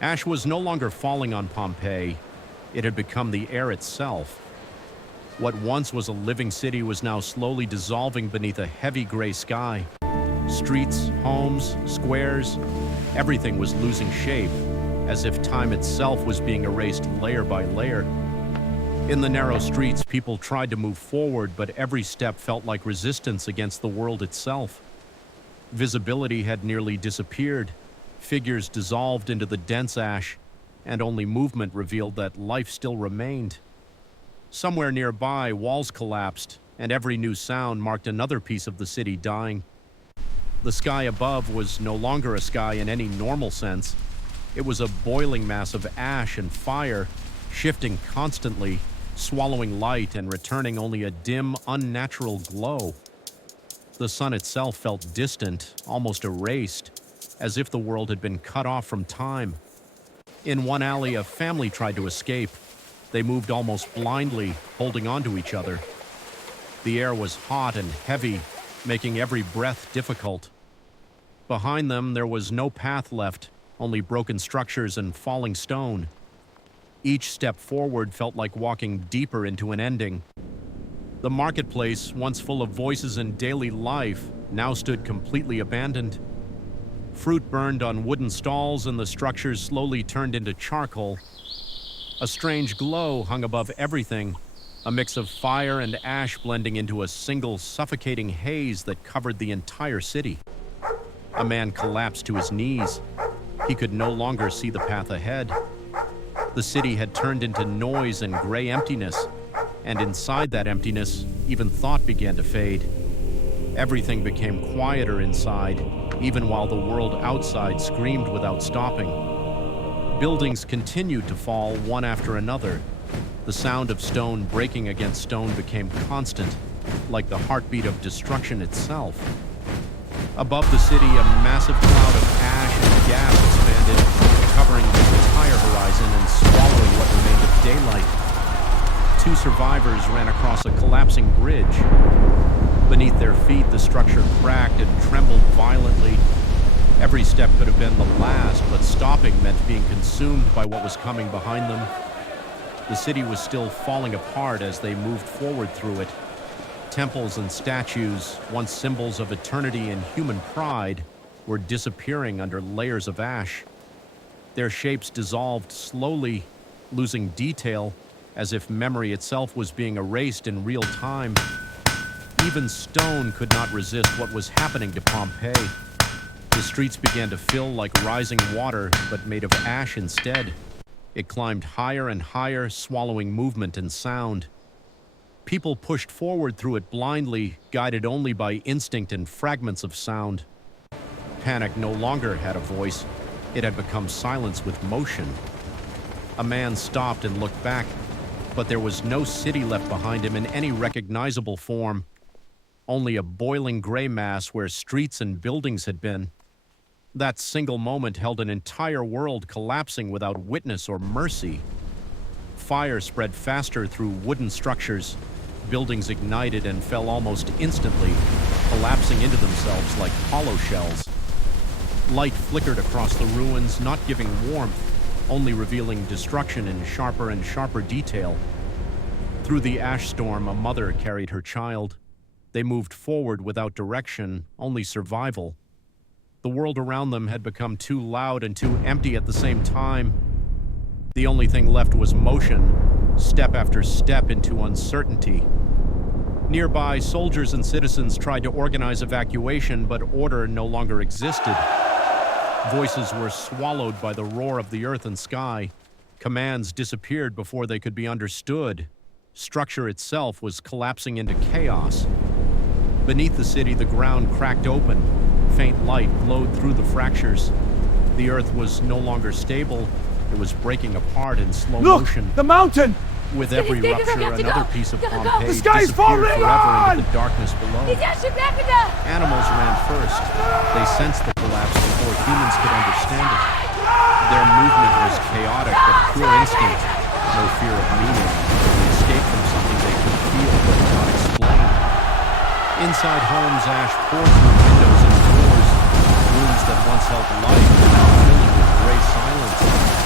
Ash was no longer falling on Pompeii. It had become the air itself. What once was a living city was now slowly dissolving beneath a heavy gray sky. Streets, homes, squares, everything was losing shape, as if time itself was being erased layer by layer. In the narrow streets, people tried to move forward, but every step felt like resistance against the world itself. Visibility had nearly disappeared. Figures dissolved into the dense ash, and only movement revealed that life still remained. Somewhere nearby, walls collapsed, and every new sound marked another piece of the city dying. The sky above was no longer a sky in any normal sense. It was a boiling mass of ash and fire, shifting constantly, swallowing light and returning only a dim, unnatural glow. The sun itself felt distant, almost erased, as if the world had been cut off from time. In one alley, a family tried to escape. They moved almost blindly, holding onto each other. The air was hot and heavy, making every breath difficult. Behind them, there was no path left, only broken structures and falling stone. Each step forward felt like walking deeper into an ending. The marketplace, once full of voices and daily life, now stood completely abandoned. Fruit burned on wooden stalls, and the structures slowly turned into charcoal. A strange glow hung above everything, a mix of fire and ash blending into a single suffocating haze that covered the entire city. A man collapsed to his knees. He could no longer see the path ahead. The city had turned into noise and gray emptiness, and inside that emptiness, even thought began to fade. Everything became quieter inside, even while the world outside screamed without stopping. Buildings continued to fall one after another. The sound of stone breaking against stone became constant, like the heartbeat of destruction itself. Above the city, a massive cloud of ash and gas expanded, covering the entire horizon and swallowing what remained of daylight. Two survivors ran across a collapsing bridge. Beneath their feet, the structure cracked and trembled violently. Every step could have been the last, but stopping meant being consumed by what was coming behind them. The city was still falling apart as they moved forward through it. Temples and statues, once symbols of eternity and human pride, were disappearing under layers of ash. Their shapes dissolved slowly, losing detail, as if memory itself was being erased in real time. Even stone could not resist what was happening to Pompeii. The streets began to fill like rising water, but made of ash instead. It climbed higher and higher, swallowing movement and sound. People pushed forward through it blindly, guided only by instinct and fragments of sound. Panic no longer had a voice. It had become silence with motion. A man stopped and looked back, but there was no city left behind him in any recognizable form. Only a boiling gray mass where streets and buildings had been. That single moment held an entire world collapsing without witness or mercy. Fire spread faster through wooden structures. Buildings ignited and fell almost instantly, collapsing into themselves like hollow shells. Light flickered across the ruins, not giving warmth, only revealing destruction in sharper and sharper detail. Through the ash storm, a mother carried her child. They moved forward without direction, only survival. The world around them had become too loud and too empty at the same time. The only thing left was motion, step after step into uncertainty. Nearby, soldiers and citizens tried to organize evacuation, but order no longer existed. Voices were swallowed by the roar of the earth and sky. Commands disappeared before they could be understood. Structure itself was collapsing into chaos. Beneath the city, the ground cracked open. Faint light glowed through the fractures. The earth was no longer stable. It was breaking apart in slow motion. Look! The mountain! With every rupture, another piece of Pompeii The sky is disappeared falling forever on! into the darkness below. Animals ran first. They sensed the collapse before humans could understand it. Their movement was chaotic but pure instinct. No fear of meaning. They escaped from something they could feel but not explain. Inside homes, ash poured through windows and doors. Rooms that once held life were now filling with gray silence.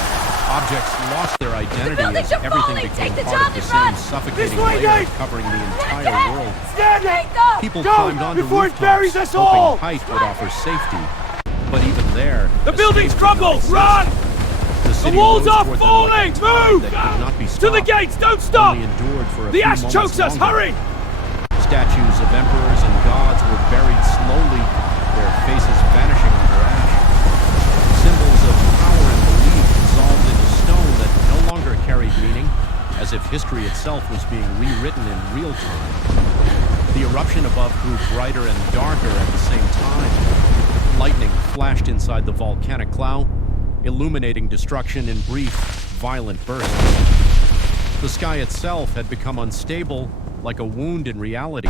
objects lost their identity as buildings are everything falling! Take became the part job of the and same run! suffocating This way, layer Nate! covering the entire Ahead! world. Stand it! Take them! People Go, climbed onto before it rooftops, buries us all! hoping height would offer safety. But even there, The building's escape did not crumbled! exist. Run! The The city walls rose are toward them like falling! a tide Move! that could not be To the stopped, gates! Don't stop! only endured for a The few ash moments chokes us! longer. Hurry! Statues of emperors and gods were buried slowly, their faces vanishing under ash. Symbols of power and belief dissolved into stone that no longer carried meaning, as if history itself was being rewritten in real time. The eruption above grew brighter and darker at the same time. Lightning flashed inside the volcanic cloud, illuminating destruction in brief, violent bursts. The sky itself had become unstable, like a wound in reality.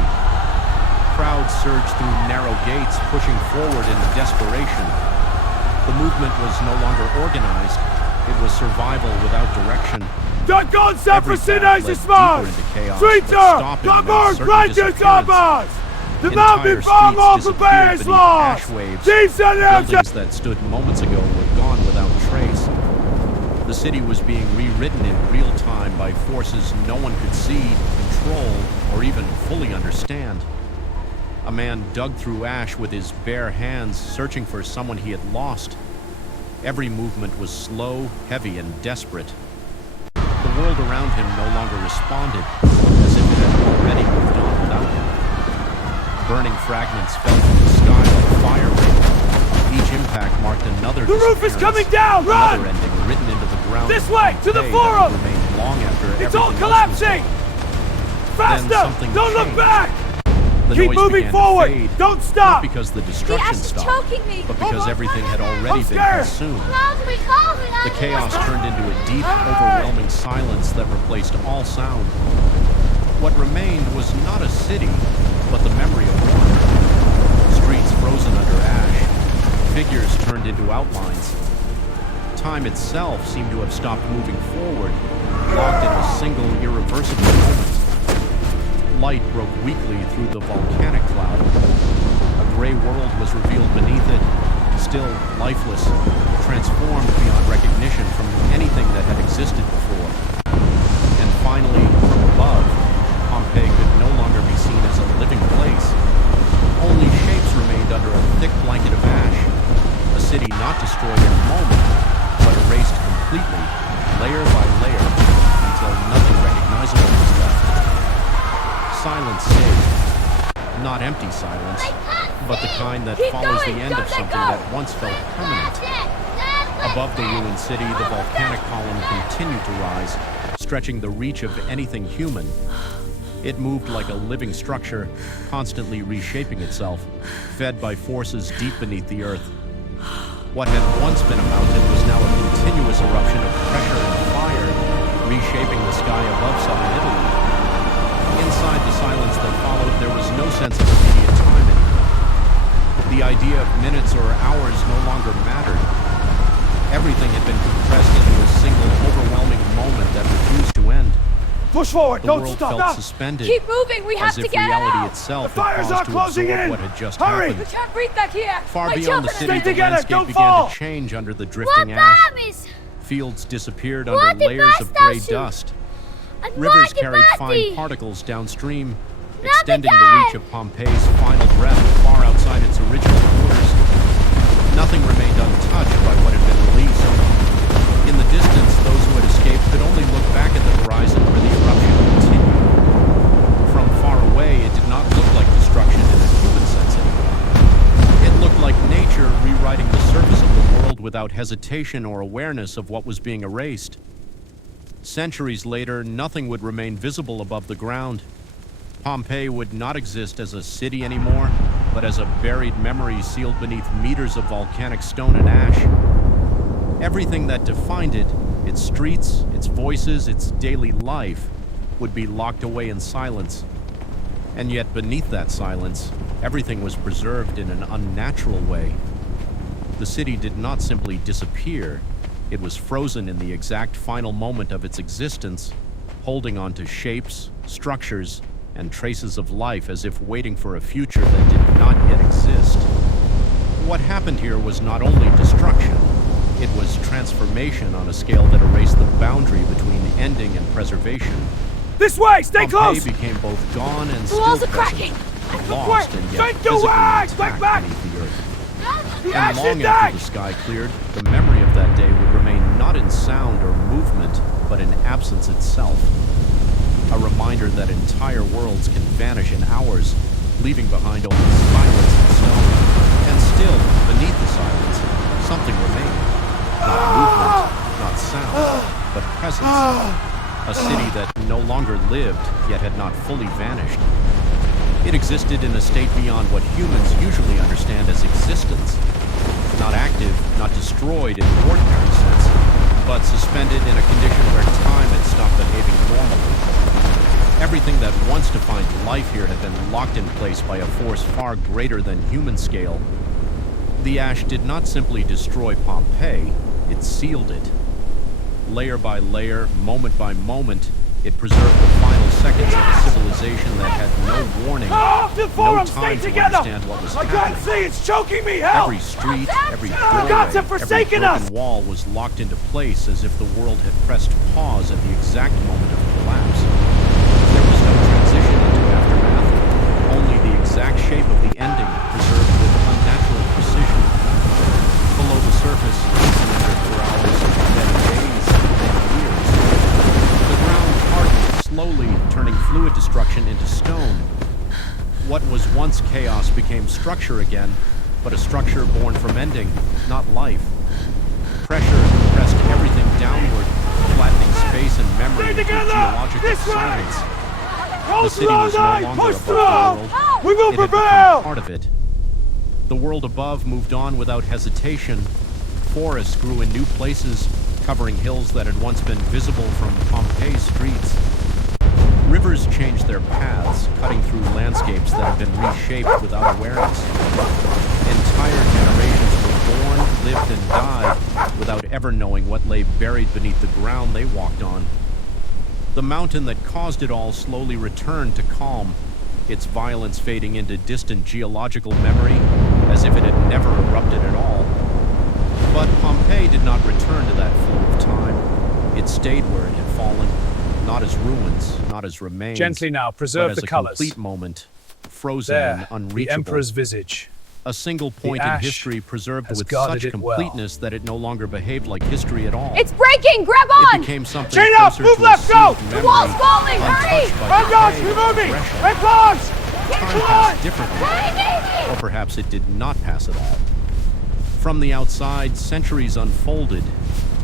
Crowds surged through narrow gates, pushing forward in desperation. The movement was no longer organized. It was survival without direction. The concept Every for path led is deeper smart! into chaos, Streets but are! stopping Come meant on, certain grinders disappearance. are! The Entire mountain bomb streets off the disappeared bear's beneath lost! ash waves. Thieves and Buildings that stood moments ago were gone without trace. The city was being rewritten in real time by forces no one could see, control, or even fully understand. A man dug through ash with his bare hands, searching for someone he had lost. Every movement was slow, heavy, and desperate. The world around him no longer responded, as if it had already moved on without him. Burning fragments fell from the sky like fire rain. Each impact marked another The roof is coming down! Another Run! ending written into the ground. This of way, to the Pompeii forum! that would remain long after It's all everything else was collapsing! gone. Faster! something Don't look changed. back! The Keep noise moving began to forward! fade, Don't not stop! because the The destruction ash is stopped, choking me! but because everything had already I'm been scared. consumed. The The chaos turned into a deep, overwhelming silence that replaced all sound. What remained was not a city, but the memory of one. Streets frozen under ash, figures turned into outlines. Time itself seemed to have stopped moving forward, locked in a single, irreversible moment. Light broke weakly through the volcanic cloud. A gray world was revealed beneath it, still lifeless, transformed beyond recognition from anything that had existed before. And finally, from above, Pompeii could no longer be seen as a living place. Only shapes remained under a thick blanket of ash. A city not destroyed in a moment, but erased completely, layer by layer, until nothing recognizable was left. Silence stayed. Not empty silence, but the kind that Keep follows going! the end Don't of let something go! that once felt permanent. Above the ruined city, the volcanic column continued to rise, stretching the reach of anything human. It moved like a living structure, constantly reshaping itself, fed by forces deep beneath the earth. What had once been a mountain was now a continuous eruption of pressure and fire, reshaping the sky above southern Italy. Inside the silence that followed, there was no sense of immediate time anymore. The idea of minutes or hours no longer mattered. Everything had been compressed into a single, overwhelming moment that refused to end. Push forward! The Don't world stop! felt suspended, Keep moving! We have as to if get reality out! itself The had fires paused are to closing absorb in! what had just Hurry! We happened. can't breathe back here! Far My beyond the children city, are the together, landscape don't began fall! to change under the drifting ash. Fields disappeared under What the layers of gray bastard? dust. Rivers carried fine particles downstream, extending the reach of Pompeii's final breath far outside its original borders. Nothing remained untouched by what had been released. In the distance, those who had escaped could only look back at the horizon where the eruption continued. From far away, it did not look like destruction in a human sense anymore. It looked like nature rewriting the surface of the world without hesitation or awareness of what was being erased. Centuries later, nothing would remain visible above the ground. Pompeii would not exist as a city anymore, but as a buried memory sealed beneath meters of volcanic stone and ash. Everything that defined it, its streets, its voices, its daily life, would be locked away in silence. And yet beneath that silence, everything was preserved in an unnatural way. The city did not simply disappear. It was frozen in the exact final moment of its existence, holding on to shapes, structures, and traces of life as if waiting for a future that did not yet exist. What happened here was not only destruction, It was transformation on a scale that erased the boundary between ending and preservation. This way! Stay Pompeii close! became both gone and The still walls are present, cracking! lost and yet Take the physically way! intact Quick back! beneath the earth. The And ash long is after dead! the sky cleared, the memory of that day would remain not in sound or movement, but in absence itself. A reminder that entire worlds can vanish in hours, leaving behind only silence and stone. And still, beneath the silence, something remained. Not movement, not sound, but presence. A city that no longer lived, yet had not fully vanished. It existed in a state beyond what humans usually understand as existence. Not active, not destroyed in the ordinary sense, but suspended in a condition where time had stopped behaving normally. Everything that once defined life here had been locked in place by a force far greater than human scale. The ash did not simply destroy Pompeii, it sealed it. Layer by layer, moment by moment, it preserved the final seconds of a civilization that had no warning, The no forum, stay time to together! understand what was I happening. can't see, it's choking me, help! Every street, every The doorway, gods have every forsaken broken us! wall was locked into place as if the world had pressed pause at the exact moment of collapse. There was no transition into aftermath, only the exact shape of the ending preserved with unnatural precision. Below the surface, entered for hours, then days, then years. The ground hardened slowly, turning fluid destruction into stone. What was once chaos became structure again, but a structure born from ending, not life. Pressure compressed everything downward, flattening space and memory into geological This way! silence. The Hold city was no line! longer Push above through! the world. We will It had become prevail! part of it. The world above moved on without hesitation. Forests grew in new places, covering hills that had once been visible from Pompeii's streets. Rivers changed their paths, cutting through landscapes that had been reshaped without awareness. Entire generations were born, lived, and died without ever knowing what lay buried beneath the ground they walked on. The mountain that caused it all slowly returned to calm, its violence fading into distant geological memory, as if it had never erupted at all. But Pompeii did not return to that flow of time. It stayed where it had fallen, not as ruins, not as remains, Gently now, preserve but as the a colors. complete moment, frozen There, and the unreachable. Emperor's visage. A single point in ash history preserved has with guarded such it well. completeness that it no longer behaved like history at all. It's breaking! Grab It on! became something Chain up! closer Move to left, a go! sealed The memory, wall's falling! Hurry! untouched by Red guards, decay or remove me! aggression. Red guards! Time passed differently, or perhaps it did not pass at all. From the outside, centuries unfolded.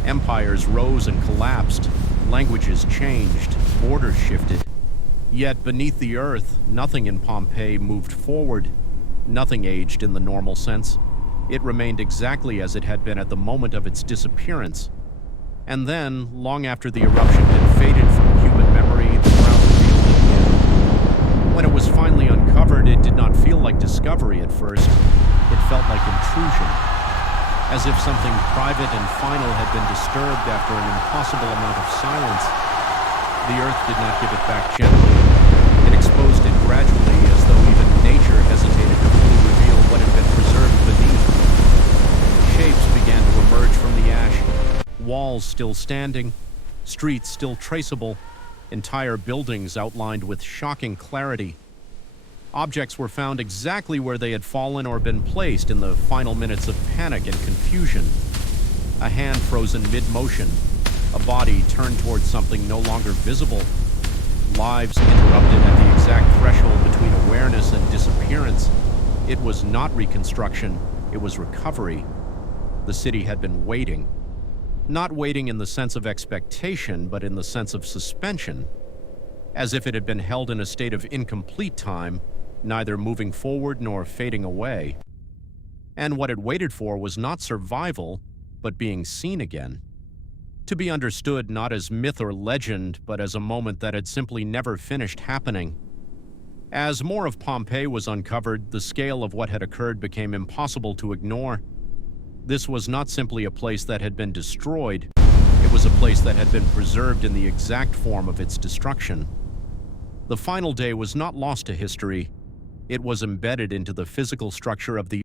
Empires rose and collapsed. Languages changed. Borders shifted. Yet beneath the earth, nothing in Pompeii moved forward. Nothing aged in the normal sense. It remained exactly as it had been at the moment of its disappearance. And then, long after the eruption had faded from human memory, the ground revealed it again. When it was finally uncovered, it did not feel like discovery at first. It felt like intrusion. As if something private and final had been disturbed after an impossible amount of silence. The earth did not give it back gently. It exposed it gradually, as though even nature hesitated to fully reveal what had been preserved beneath. Shapes began to emerge from the ash. Walls still standing, streets still traceable, entire buildings outlined with shocking clarity. Objects were found exactly where they had fallen or been placed in the final minutes of panic and confusion. A hand frozen mid-motion, a body turned towards something no longer visible. Lives interrupted at the exact threshold between awareness and disappearance. It was not reconstruction, it was recovery. The city had been waiting. Not waiting in the sense of expectation, but in the sense of suspension. As if it had been held in a state of incomplete time, neither moving forward nor fading away. And what it waited for was not survival, but being seen again. To be understood not as myth or legend, but as a moment that had simply never finished happening. As more of Pompeii was uncovered, the scale of what had occurred became impossible to ignore. This was not simply a place that had been destroyed, it was a place that had been preserved in the exact form of its destruction. The final day was not lost to history, it was embedded into the physical structure of the